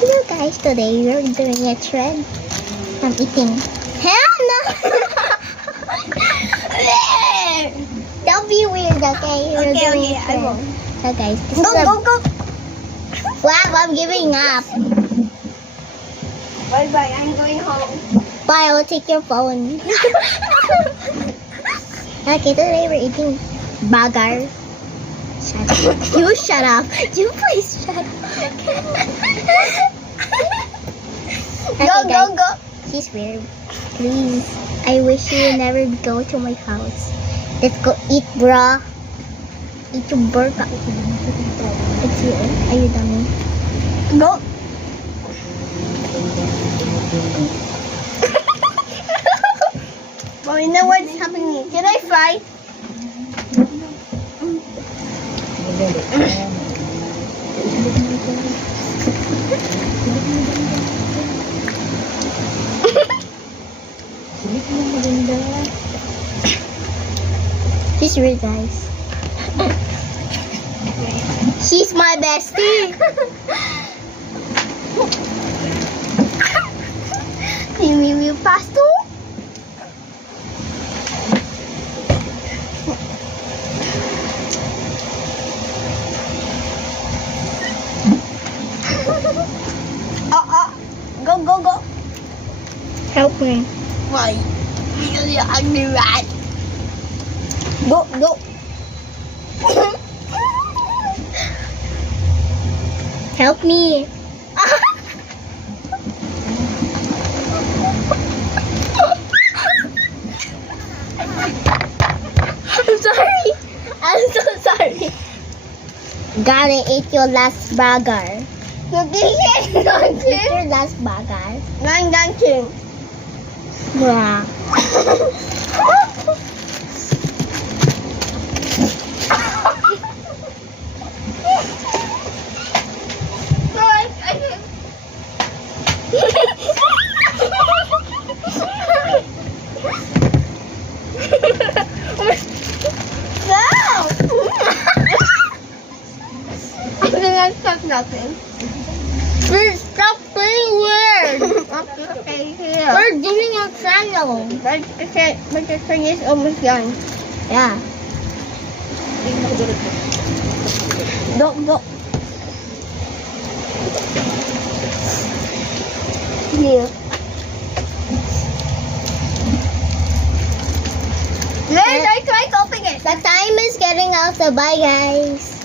Hello guys, today we're doing a trend. I'm eating. Hell no! Don't be weird, okay? We're doing a I trend. won't. So guys, this Go, is a... go, go. Wow, I'm giving up. Bye-bye, I'm going home. Bye, I will take your phone. Okay, today we're eating bagar. Shut up. You shut up. You please shut up. Okay, Go, guys. go, go. He's weird. Please. I wish you would never go to my house. Let's go eat, bruh. Eat your burger. It's you. Are you dummy? Go. Well, you know what's happening? Can I fry? She's weird, guys. She's my bestie. You pasto? Go, go, go. Help me. Why? You're ugly rat. Go, go. Help me. I'm sorry. I'm so sorry. Gotta eat your last burger. Eat your last burger. Nine dancing. Bruh. Stop nothing. Please stop being weird. Okay, here. We're doing a channel. But the thing is almost done. Yeah. Go, go. Here. Let's try coping it. The time is getting out, so bye guys.